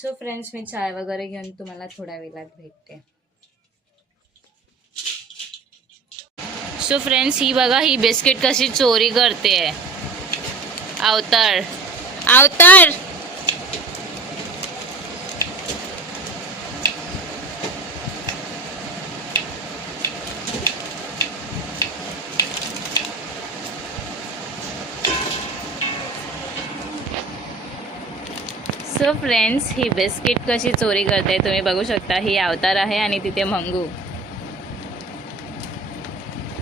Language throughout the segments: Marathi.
सो फ्रेंड्स, मी चाय वगैरे घेऊन तुम्हाला थोड्या वेळात भेटते. सो फ्रेंड्स, ही बघा, ही बिस्किट कशी चोरी करते. अवतार अवतार सो फ्रेंड्स, ही बिस्किट कशी चोरी करते तुम्ही बघू शकता. ही अवतार आहे आणि तिथे मंगू,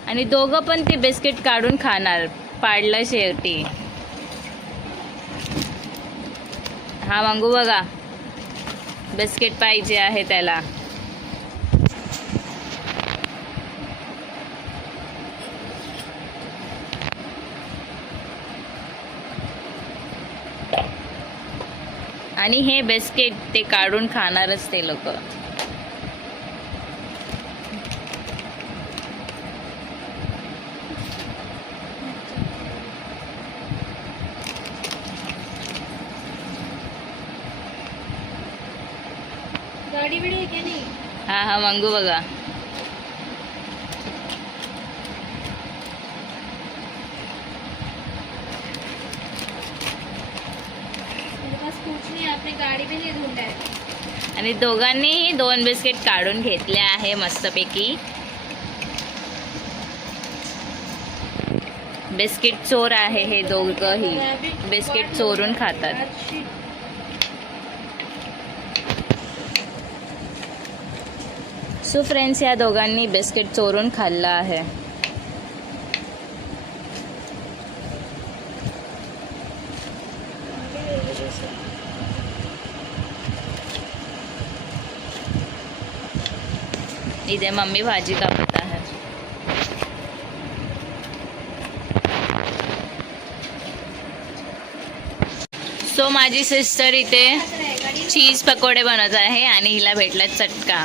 आणि दोघं पण ती बिस्किट काढून खाणार. पाडलं शेवटी. हा मंगू बघा, बिस्किट पाहिजे आहे त्याला. आणि हे बिस्किट ते काढून खाणारच ते लोक. गाडी बिडी की नाही. हा हा मंगू बघा. कुछ नहीं, आपने गाड़ी भी नहीं ढूंढा है. आणि दोघांनीही 2 बिस्किट काढून घेतले आहे मस्तपैकी. बिस्किट चोर आहे हे दोघंही. बिस्किट चोरून खातात. सो फ्रेंड्स, या दोघांनी बिस्किट चोरून खाल्लं आहे. इथे मम्मी भाजी कापत आहे. सो माझी सिस्टर इथे चीज पकोडे बनवत आहे आणि हिला भेटला चटका.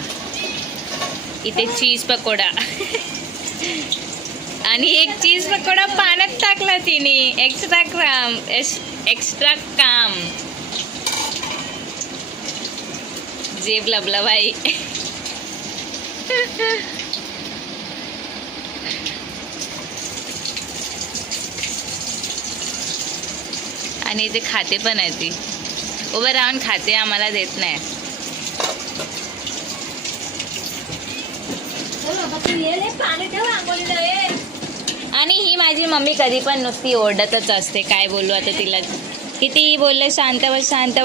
इथे चीज पकोडा आणि एक चीज पकोडा पाण्यात टाकला तिने. एक्स्ट्रा काम. जेब लबला भाई. आणि इथे खाते पण आहे ती. उभं राहून खाते, आम्हाला देत नाही. आणि ही माझी मम्मी कधी पण नुसती ओरडतच असते. काय बोलू आता तिला. कितीही बोलले शांत बस शांत बस.